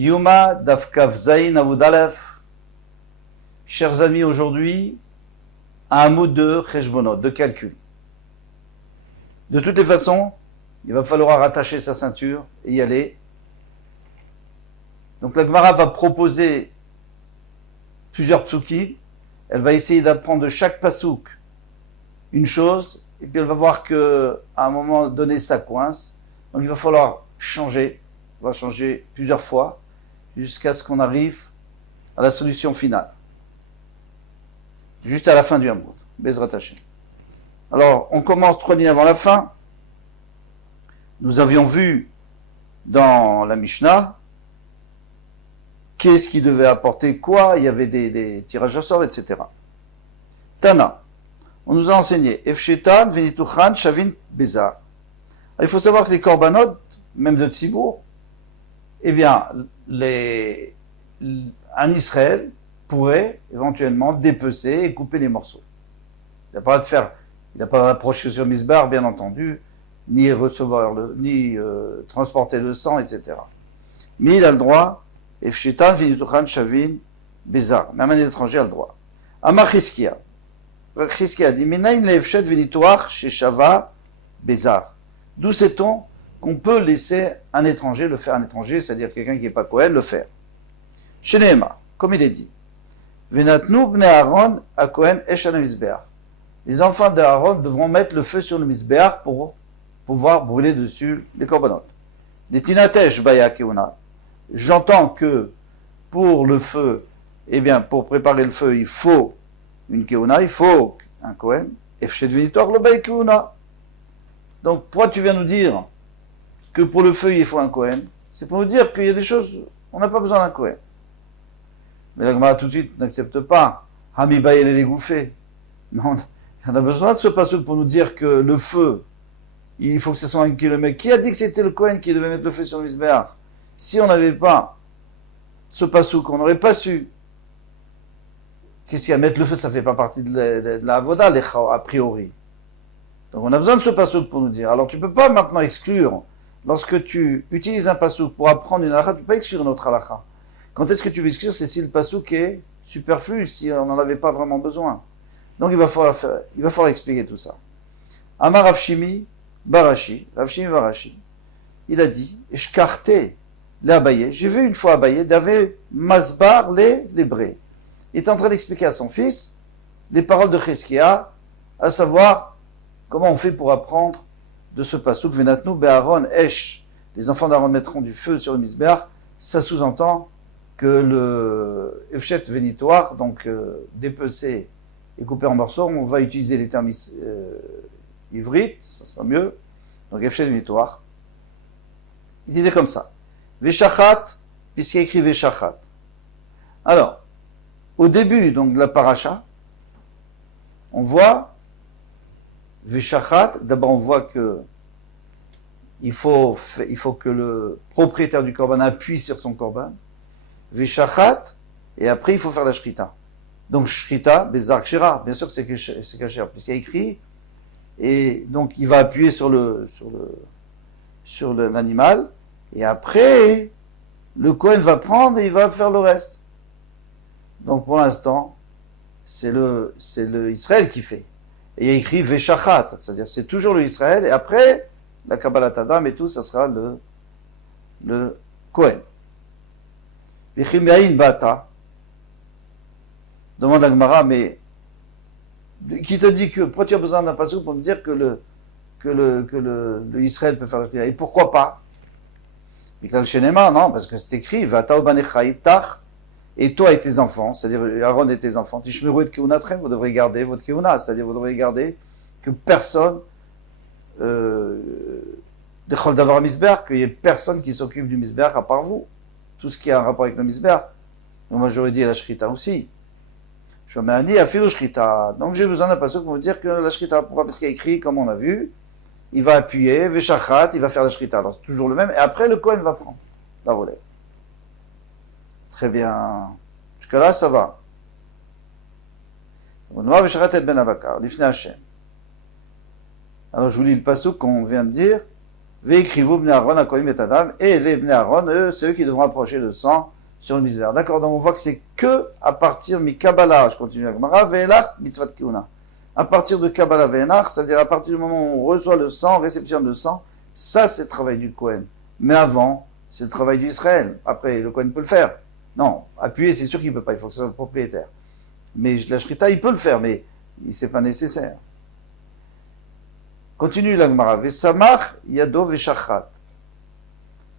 Yuma Dafkav Zain Aoudalef. Chers amis, aujourd'hui, un mot de cheshbonot, de calcul. De toutes les façons, il va falloir attacher sa ceinture et y aller. Donc la Gemara va proposer plusieurs psukim. Elle va essayer d'apprendre de chaque pasouk une chose, et puis elle va voir qu'à un moment donné, ça coince. Donc il va falloir changer. On va changer plusieurs fois jusqu'à ce qu'on arrive à la solution finale. Juste à la fin du Hamoud. Bezrat Hashem. Alors, on commence 3 lignes avant la fin. Nous avions vu dans la Mishnah qu'est-ce qui devait apporter quoi. Il y avait des tirages au sort, etc. Tana. On nous a enseigné Efshetan, Venituchan, Shavin, Bezar. Il faut savoir que les korbanot, même de Tzibour, eh bien, un Israël pourrait éventuellement dépecer et couper les morceaux. Il n'a pas d'approcher sur Misbar, bien entendu, ni recevoir ni transporter le sang, etc. Mais il a le droit, Efshetan, Venituchan, Shavin, Bezar. Même un étranger a le droit. Amar Chizkia. Chizkia dit, Minayin le'efshet venituach sheshava Bezar. D'où sait-on qu'on peut laisser un étranger le faire, un étranger, c'est-à-dire quelqu'un qui n'est pas Kohen, le faire. Chez Nehema, comme il est dit, Venatnu bnei Aaron a Kohen eshan mizbeach. Les enfants d'Aaron devront mettre le feu sur le mizbeach pour pouvoir brûler dessus les korbanot. Netinatesh baya keuna. J'entends que pour le feu, eh bien, pour préparer le feu, il faut une keuna, il faut un Kohen. Efshet venitor le bay keuna. Donc, pourquoi tu viens nous dire que pour le feu, il faut un Kohen? C'est pour nous dire qu'il y a des choses, on n'a pas besoin d'un Kohen. Mais la Gemara tout de suite n'accepte pas. Hamiba et les gouffés. Non, on a besoin de ce passage pour nous dire que le feu, il faut que ce soit un kilomètre. Qui a dit que c'était le Kohen qui devait mettre le feu sur le Mizbeach? Si on n'avait pas ce passage, on n'aurait pas su. Qu'est-ce qu'il y a? Mettre le feu, ça ne fait pas partie de la avoda, a priori. Donc on a besoin de ce passouk pour nous dire. Alors tu ne peux pas maintenant exclure, lorsque tu utilises un passouk pour apprendre une halakha, tu ne peux pas exclure une autre halakha. Quand est-ce que tu veux exclure? C'est si le passouk est superflu, si on n'en avait pas vraiment besoin. Donc il va falloir expliquer tout ça. Amar Ravshimi Barashi, il a dit, Shkarte l'Abaye, j'ai vu une fois Abaye, d'avait Masbar les Bré. Il est en train d'expliquer à son fils les paroles de Chizkia, à savoir comment on fait pour apprendre de ce passouk, Venatnu be'Aaron esh, les enfants d'Aaron mettront du feu sur le Mizbeach, ça sous-entend que le Efshet Venitoir, donc dépecé et coupé en morceaux, on va utiliser les termes ivrites, ça sera mieux, donc Efshet Venitoir. Il disait comme ça, Veshachat, puisqu'il y a écrit Veshachat. Alors, au début donc de la paracha, on voit Veshachat, d'abord on voit que il faut que le propriétaire du korban appuie sur son korban. Veshachat, et après il faut faire la shrita. Donc shrita, bezar kshira, bien sûr que c'est kasher, puisqu'il y a écrit, et donc il va appuyer sur l'animal, et après le Kohen va prendre et il va faire le reste. Donc pour l'instant, c'est le Israël qui fait. Et il y a écrit Veshachat, c'est-à-dire c'est toujours le Israël, et après, la Kabbalat Adam et tout, ça sera le Kohen. Vichimeaïn Bata, demande à Gemara, mais qui te dit que, pourquoi tu as besoin d'un passage pour me dire que le Israël peut faire la prière? Et pourquoi pas? Mikal Shenema, non, parce que c'est écrit, Vata Obanechayitach, et toi et tes enfants, c'est-à-dire Aaron et tes enfants, Tishmeru et Keunatrem, vous devrez garder votre Keuna, c'est-à-dire vous devrez garder que personne, de Chol Davar Mizbeach, qu'il n'y ait personne qui s'occupe du Mizbeach à part vous. Tout ce qui a un rapport avec le Mizbeach. Donc moi j'aurais dit la Shrita aussi. Je mets un dit à Philo Shrita. Donc j'ai besoin d'un passage pour vous dire que la Shrita, pourquoi? Parce qu'il y a écrit, comme on a vu, il va appuyer, Veshachat, il va faire la Shrita. Alors c'est toujours le même, et après le Kohen va prendre la relève. Très bien. Jusque là, ça va. Alors je vous lis le passouk qu'on vient de dire. Ve'ikrivu bnei Aaron akonim et adam, et les bnei Aaron, eux, c'est eux qui devront approcher le sang sur le misbéach. D'accord, donc on voit que c'est que à partir mi Kabbalah, je continue la Gemara, ve'elach mitzvat kiuna. À partir de Kabbalah ve'elach, c'est-à-dire à partir du moment où on reçoit le sang, réception de sang, ça c'est le travail du Kohen. Mais avant, c'est le travail d'Israël. Après, le Kohen peut le faire. Non, appuyer, c'est sûr qu'il ne peut pas, il faut que ce soit le propriétaire. Mais la Shrita, il peut le faire, mais c'est pas nécessaire. Continue la Gemara. Vesamach yado veshachat.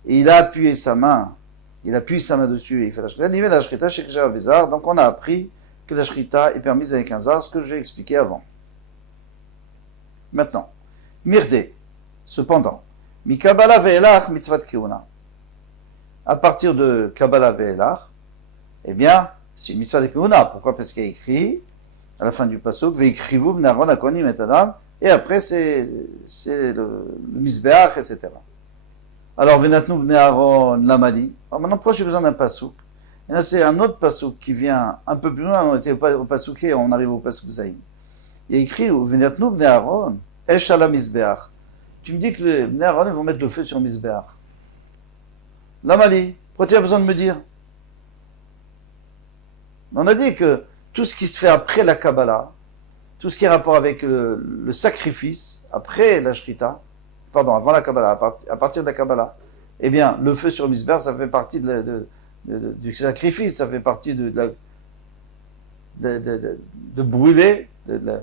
Et il a appuyé sa main. Il appuie sa main dessus et il fait la Shrita. Il fait la Shrita chez Kjar Bizarre. Donc on a appris que la Shrita est permise avec un zar, ce que j'ai expliqué avant. Maintenant, Mirde. Cependant, mi Kabbalah ve'elach mitzvat kiuna. À partir de Kabbalah ve'elach, eh bien, c'est une mitzvah de kiuna. Pourquoi? Parce qu'il y a écrit, à la fin du pasuk, ve'ikrivu bnei Aaron akonim et adam, et après c'est le misbéach, etc. Alors, ve'natnu bnei Aaron lamali. Alors maintenant, pourquoi j'ai besoin d'un pasuk? Et là, c'est un autre pasuk qui vient un peu plus loin. On était au pasuk et on arrive au pasuk zayin. Il y a écrit, ve'natnu bnei Aaron esh ala misbéach. Tu me dis que les bnei Aaron vont mettre le feu sur le misbéach. Lamali, pourquoi tu as besoin de me dire? On a dit que tout ce qui se fait après la Kabbalah, tout ce qui est rapport avec le sacrifice, après la Shrita, pardon, avant la Kabbalah, à partir de la Kabbalah, eh bien, le feu sur le misbéach, ça fait partie du sacrifice, ça fait partie de brûler, de la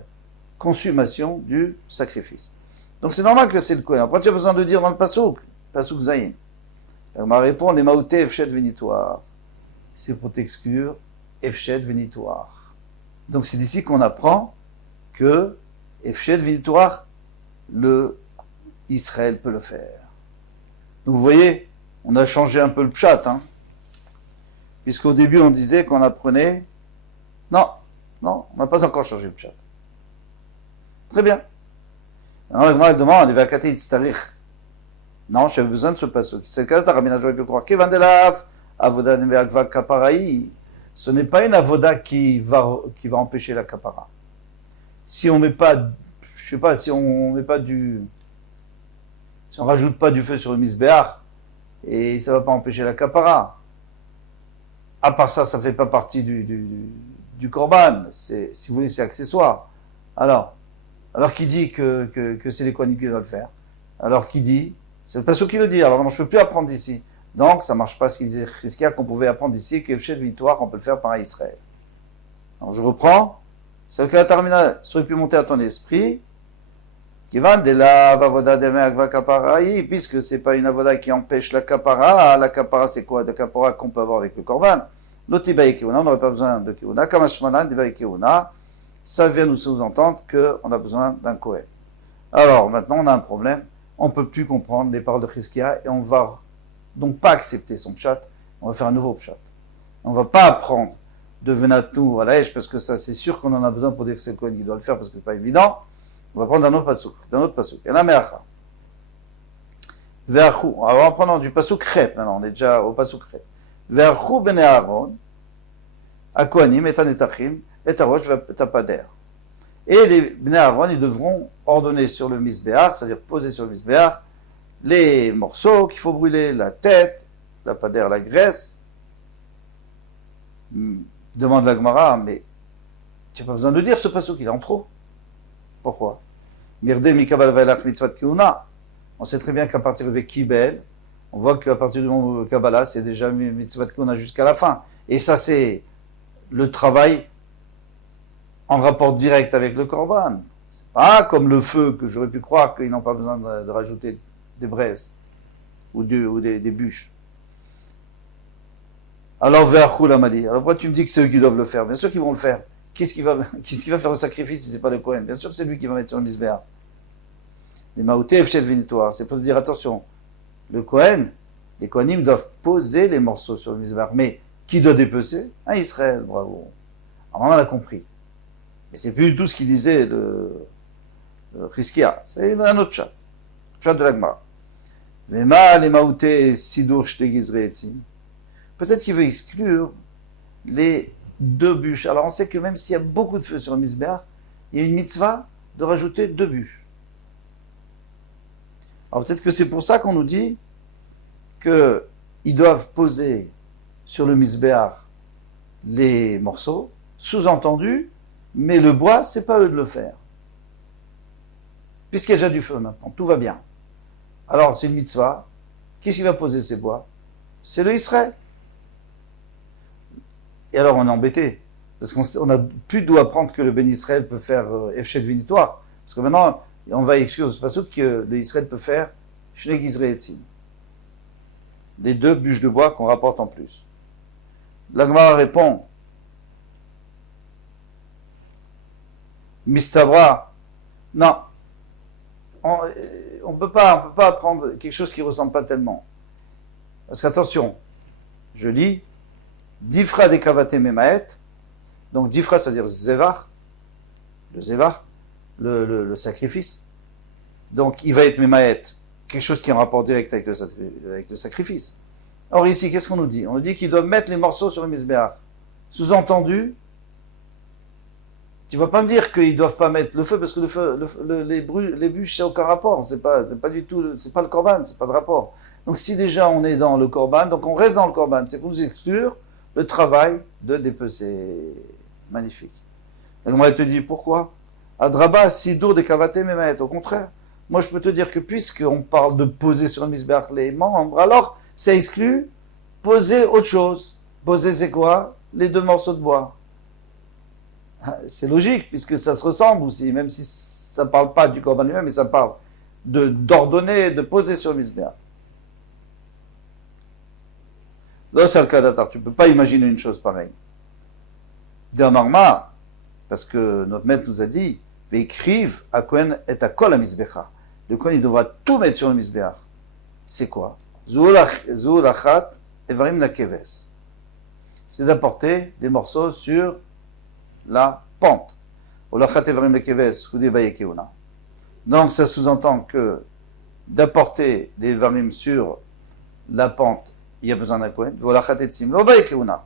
consommation du sacrifice. Donc c'est normal que c'est le Kohen. Après, tu as besoin de dire dans le pasuk zayin. On m'a répondu, les maouté efshet vénitoire. C'est pour t'exclure efshet vénitoire. Donc c'est d'ici qu'on apprend que efshet vénitoire, le Israël peut le faire. Donc vous voyez, on a changé un peu le pshat, hein, puisqu'au début on disait qu'on apprenait. Non, on n'a pas encore changé le pshat. Très bien. Alors la demande, on va katé itztarich. Non, j'avais besoin de ce passage. C'est le cas de Rabbi Nachman, je peux croire. Kevan delav, avoda neveakva kaparaï. Ce n'est pas une avoda qui va empêcher la kapara. Si on met pas, je sais pas, si on rajoute pas du feu sur le misbéach, et ça va pas empêcher la kapara. À part ça, ça fait pas partie du korban. Si vous voulez, c'est accessoire. Alors qui dit que c'est les Kohanim qui doivent le faire? Alors qui dit? C'est le pasuk qui le dit. Alors, non, je ne peux plus apprendre d'ici. Donc, ça ne marche pas ce qu'il disait Chizkiah qu'on pouvait apprendre d'ici, que Efshet Victoire, on peut le faire par Israël. Alors, je reprends. C'est le cas terminal. Ça aurait pu monter à ton esprit. Kivan de la avoda de me'akva kaparaï, puisque c'est pas une avoda qui empêche la kapara. La kapara, c'est quoi? La kapara qu'on peut avoir avec le korban. L'otibaï kiuna, on n'aurait pas besoin de kiuna. Kamashmanan, dibaï kiuna. Ça vient nous sous-entendre qu'on a besoin d'un Kohen. Alors, maintenant, on a un problème. On ne peut plus comprendre les paroles de Chizkiah et on ne va donc pas accepter son pshat. On va faire un nouveau pshat. On ne va pas apprendre de Venatnu à la Hesh parce que ça, c'est sûr qu'on en a besoin pour dire que c'est le Kohen qui doit le faire parce que c'est pas évident. On va prendre un autre pasuk. Et la me'acha. Ve'achu. Alors, en prenant du pasuk chet, maintenant, on est déjà au pasuk chet. Ve'achu b'nei Aaron, akohanim, et anetachim, et arosh, v'tapader. Et les Bnei Aaron, ils devront ordonner sur le misbéach, c'est-à-dire poser sur le misbéach, les morceaux qu'il faut brûler, la tête, la pader, la graisse. Demande la Gemara, mais tu n'as pas besoin de dire ce pasuk, il est en trop. Pourquoi? Mirde mikabal ve'elach mitzvat kiuna. On sait très bien qu'à partir de Kibel, on voit qu'à partir du moment où Kabbalah, c'est déjà mitzvat kiuna jusqu'à la fin. Et ça, c'est le travail en rapport direct avec le korban. C'est pas comme le feu, que j'aurais pu croire qu'ils n'ont pas besoin de rajouter des braises ou des bûches. Alors, ve'achu lamali. Alors, pourquoi tu me dis que c'est eux qui doivent le faire? Bien sûr qu'ils vont le faire. Qu'est-ce qui va faire le sacrifice si c'est pas le Kohen? Bien sûr que c'est lui qui va mettre sur le misbéach. Les maouté efshet vénitoire. C'est pour te dire, attention, le Kohen, les Kohanim doivent poser les morceaux sur le misbéach. Mais qui doit dépecer? Un Israël, bravo. Alors, on a compris. Mais c'est plus du tout ce qu'il disait le Chizkiah. C'est un autre chat. Chat de l'Agmara. Peut-être qu'il veut exclure les deux bûches. Alors on sait que même s'il y a beaucoup de feu sur le misbéach, il y a une mitzvah de rajouter deux bûches. Alors peut-être que c'est pour ça qu'on nous dit qu'ils doivent poser sur le misbéar les morceaux, sous-entendu, mais le bois, c'est pas eux de le faire. Puisqu'il y a déjà du feu maintenant, tout va bien. Alors c'est une mitzvah, qui est-ce qui va poser ces bois? C'est le Israël. Et alors on est embêté, parce qu'on a plus d'où apprendre que le Ben Israël peut faire Efshet Vinitoire. Parce que maintenant, on va exclure ce passage que le Israël peut faire Shnei Gizrei Etzim. Les deux bûches de bois qu'on rapporte en plus. La Gemara répond, Mistavra, non, on peut pas apprendre quelque chose qui ressemble pas tellement. Parce qu'attention, je lis, Difra de Kavate Memaet, donc Difra, c'est-à-dire Zevar, le sacrifice. Donc il va être Memaet, quelque chose qui est en rapport direct avec le sacrifice. Or ici, qu'est-ce qu'on nous dit? On nous dit qu'ils doivent mettre les morceaux sur le misbéach. Sous-entendu, tu vas pas me dire qu'ils doivent pas mettre le feu, parce que les bûches, c'est aucun rapport. C'est pas du tout, c'est pas le korban, c'est pas de rapport. Donc si déjà on est dans le korban, donc on reste dans le korban. C'est pour nous exclure le travail de dépecer. Magnifique. Et on va te dire pourquoi? Adraba, sidour de kavate memaet. Au contraire. Moi, je peux te dire que puisqu'on parle de poser sur le misbéach les membres, alors ça exclut poser autre chose. Poser, c'est quoi? Les deux morceaux de bois. C'est logique, puisque ça se ressemble aussi, même si ça ne parle pas du korban lui-même, mais ça parle d'ordonner, de poser sur le misbéach. Là, c'est le cas d'Atar. Tu ne peux pas imaginer une chose pareille. D'amarma, parce que notre maître nous a dit, écrive à Kohen et à Kol HaMizbecha. Le Kohen, il devra tout mettre sur le misbéach. C'est quoi? Zulachat Evarim Lakeves. C'est d'apporter des morceaux sur la pente. Ulachat Evarim Lakeves, Hudei Bayekeuna. Donc ça sous-entend que d'apporter des Evarim sur la pente, il y a besoin d'un Kohen. Ulachat Etzim Lo Bayekeuna.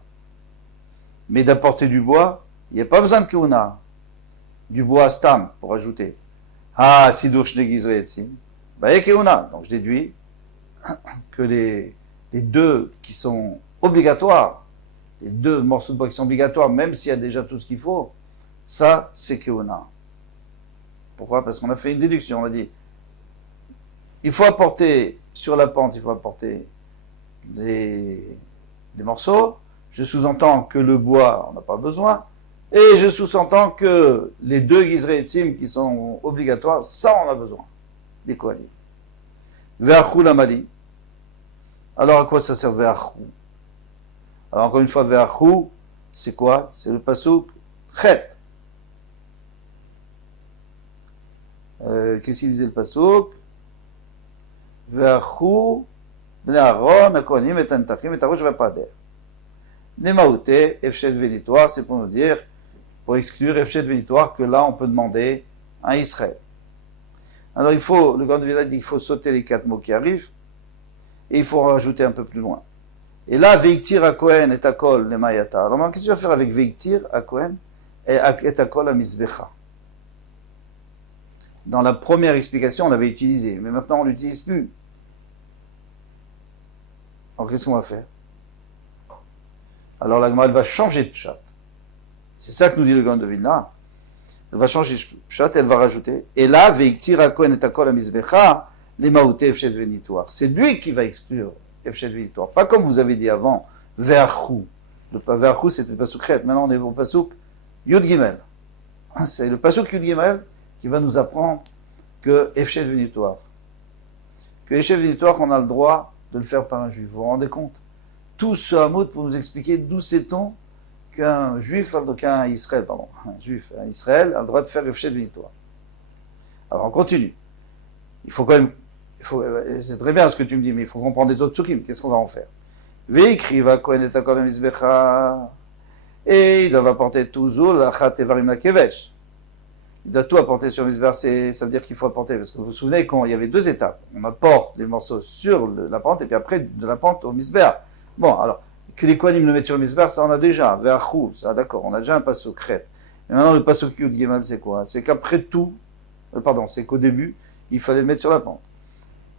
Mais d'apporter du bois, il n'y a pas besoin de Keuna. Du bois stam, pour ajouter. Ah, Sidur Shnei Gizrei Etzim. Bayekeuna. Donc je déduis que les deux qui sont obligatoires, les deux morceaux de bois qui sont obligatoires, même s'il y a déjà tout ce qu'il faut, ça, c'est Keuna. Pourquoi? Parce qu'on a fait une déduction, on a dit, il faut apporter, sur la pente, il faut apporter les morceaux, je sous-entends que le bois, on n'a pas besoin, et je sous-entends que les deux Gizrei Etzim qui sont obligatoires, ça, on a besoin. Des Kohanim. Ve'achou lamali. Alors à quoi ça sert Ve'achou? Alors encore une fois, Ve'achou, c'est quoi? C'est le pasouk Chet. Qu'est-ce qu'il disait le pasouk? Ve'achou bnei Aaron hakohanim et antachim et arosh ve'pader. Nemaouté, Efshet Venitoire, c'est pour nous dire, pour exclure Efshet Venitoire, que là on peut demander un Israël. Alors le grand Vilna dit qu'il faut sauter les 4 mots qui arrivent, et il faut en rajouter un peu plus loin. Et là, Veiktir à Kohen et Akol le Mayata. Alors qu'est-ce que tu vas faire avec Veiktir à Kohen et Akol à Mizbecha? Dans la première explication, on l'avait utilisé, mais maintenant on ne l'utilise plus. Alors qu'est-ce qu'on va faire? Alors la Gemara, elle va changer de pshat. C'est ça que nous dit le grand de Vilna. Elle va changer de pshat, elle va rajouter. Et là, Veiktir à Kohen et Akol à Mizbecha, les Maouté Efshet Venitoire. C'est lui qui va exclure Efshet Venitoire. Pas comme vous avez dit avant, Ve'achou. Le Ve'achou, c'était le pasuk Chet. Maintenant, on est au pasuk Yud Gimel. C'est le pasuk Yud Gimel qui va nous apprendre que Efshet Venitoire. Que Efshet Venitoire, on a le droit de le faire par un juif. Vous vous rendez compte? Tout ce hamout pour nous expliquer d'où sait-on qu'un juif, qu'un Israël, pardon, un juif, un Israël a le droit de faire Efshet Venitoire. Alors, on continue. Il faut quand même, c'est très bien ce que tu me dis, mais il faut comprendre les autres psukim. Qu'est-ce qu'on va en faire? Veikriva Kohen et Akol HaMizbecha. Et il doit apporter tout Zul, Achat Evarim Lakevesh. Il doit tout apporter sur le Mizbeach, ça veut dire qu'il faut apporter, parce que vous vous souvenez qu'il y avait 2 étapes. On apporte les morceaux sur la pente, et puis après, de la pente au Mizbeach. Bon, alors, que les Kohanim le mettent sur le Mizbeach, ça on a déjà. Ve'achou, ça d'accord, on a déjà un pasuk Chet. Et maintenant, le pasuk Yud Gimel, c'est quoi? C'est qu'après tout, c'est qu'au début, il fallait le mettre sur la pente.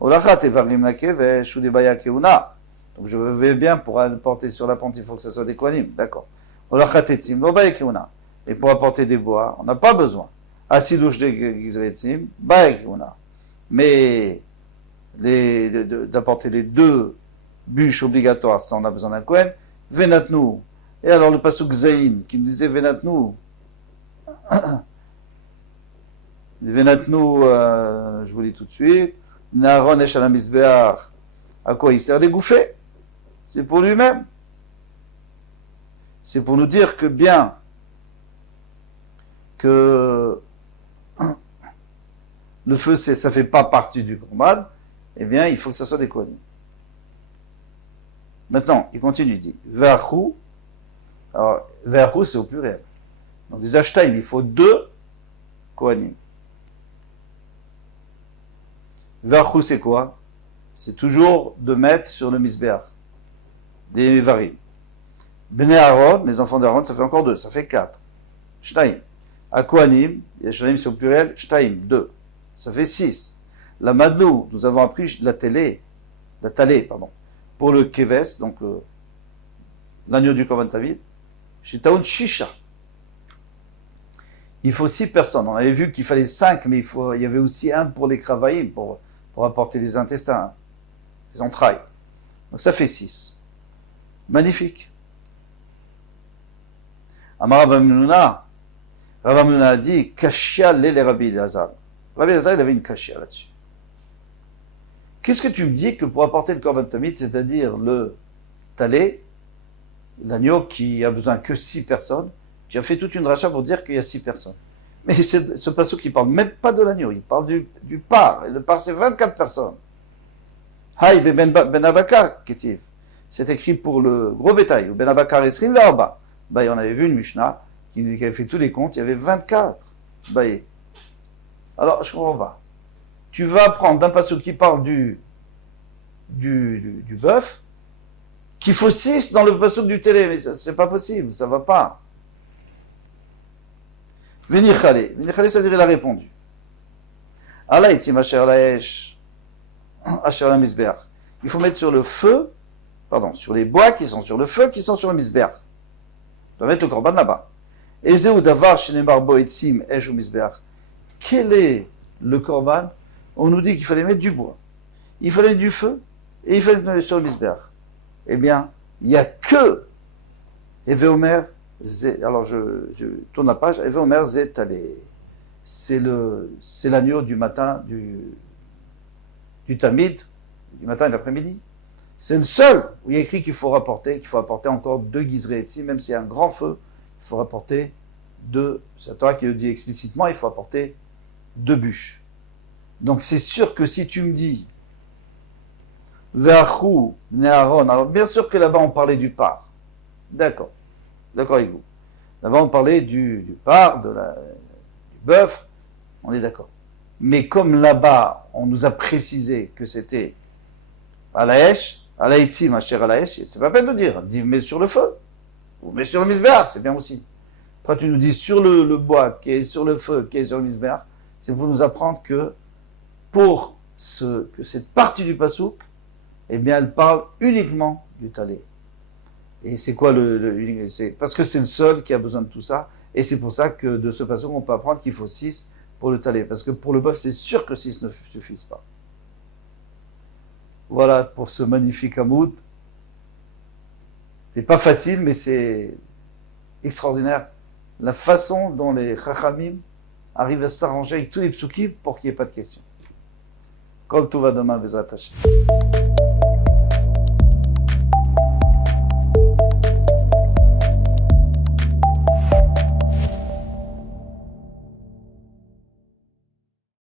Olachat evarim lakevesh ou des baya keuna. Donc je vais bien pour apporter sur la pente, il faut que ce soit des kohanim, d'accord. Olachat etzim lo baya keuna. Et pour apporter des bois, on n'a pas besoin. Asidouche de gizretzim, baya keuna. Mais d'apporter les deux bûches obligatoires, ça on a besoin d'un kohen. Venatnu. Et alors le pasuk Zayin qui nous disait Venatnu. Venatnu, je vous lis tout de suite. Naaron esh ala mizbeach. À quoi il sert? Les gouffer. C'est pour lui-même. C'est pour nous dire que bien que le feu, ça fait pas partie du korban, eh bien, il faut que ça soit des kohanim. Maintenant, il continue, il dit Ve'achu. Alors, Ve'achu, c'est au pluriel. Donc, déjà, shtaim, il faut deux kohanim. Ve'achu, c'est quoi? C'est toujours de mettre sur le misbeach des varim. Bnei Aaron, les enfants d'Aaron, ça fait encore deux, ça fait quatre. Shtaim. À kohanim, shtaim, c'est au pluriel, shtaim, deux. Ça fait 6. La madlou, nous avons appris la talée, pour le keves, donc l'agneau du korban tamid, chez Taoun Shisha. Il faut 6 personnes. On avait vu qu'il fallait 5, mais il y avait aussi un pour les kravaïm, pour apporter les intestins, les entrailles. Donc ça fait 6. Magnifique. Amar Rav Hamnuna a dit, Kashia lele Rabbi Elazar. Rabbi Elazar, il avait une kashia là-dessus. Qu'est-ce que tu me dis que pour apporter le korban tamid, c'est-à-dire le talé, l'agneau qui a besoin que 6 personnes, tu as fait toute une racha pour dire qu'il y a 6 personnes. Mais ce pasuk qui parle même pas de l'agneau, il parle du par. Et le par, c'est 24 personnes. Haï ben Abakar, ketiv. C'est écrit pour le gros bétail. Ou ben Abakar esrim ve'arba. Bah, on avait vu une Mishnah qui avait fait tous les comptes, il y avait 24. Bah, alors, je comprends pas. Tu vas prendre d'un pasuk qui parle du bœuf, qu'il faut 6 dans le pasuk du télé, mais c'est pas possible, ça va pas. Venichale, ça veut dire il a répondu. Allah itim asher laesh, asher la misbeach. Il faut mettre sur le feu, sur les bois qui sont sur le feu, qui sont sur le misbeach. On doit mettre le korban là-bas. Ezeu davar shenemar bo etzim esh ou misbeach. Quel est le korban? On nous dit qu'il fallait mettre du bois, il fallait mettre du feu, et il fallait mettre sur le misbeach. Eh bien, il n'y a que Eve Omer, alors je tourne la page, Eve Omer Zetale. C'est l'agneau du matin, du tamid, du matin et de l'après-midi. C'est le seul où il y a écrit qu'il faut apporter encore 2 gizreetzim, même s'il y a un grand feu, il faut rapporter 2, c'est la Torah qui le dit explicitement, il faut apporter 2 bûches. Donc c'est sûr que si tu me dis Ve'achu bnei Aaron, alors bien sûr que là-bas on parlait du par. D'accord avec vous. Là-bas on parlait du par, du bœuf, on est d'accord. Mais comme là-bas on nous a précisé que c'était Alaesh, Alaïtzim, Asher Alaesh, c'est pas la peine de dire, dis mets sur le feu, ou mets sur le misbeach, c'est bien aussi. Après tu nous dis sur le bois qui est sur le feu, qui est sur le misbeach, c'est pour nous apprendre que pour que cette partie du pasouk, eh bien, elle parle uniquement du talé. Et c'est quoi c'est parce que c'est le seul qui a besoin de tout ça, et c'est pour ça que de ce pasouk, on peut apprendre qu'il faut 6 pour le talé, parce que pour le bœuf, c'est sûr que 6 ne suffisent pas. Voilà pour ce magnifique Hamoud. C'est pas facile, mais c'est extraordinaire. La façon dont les Chachamim arrivent à s'arranger avec tous les psukim pour qu'il n'y ait pas de questions. Kol Tov demain, Bezrat Hashem.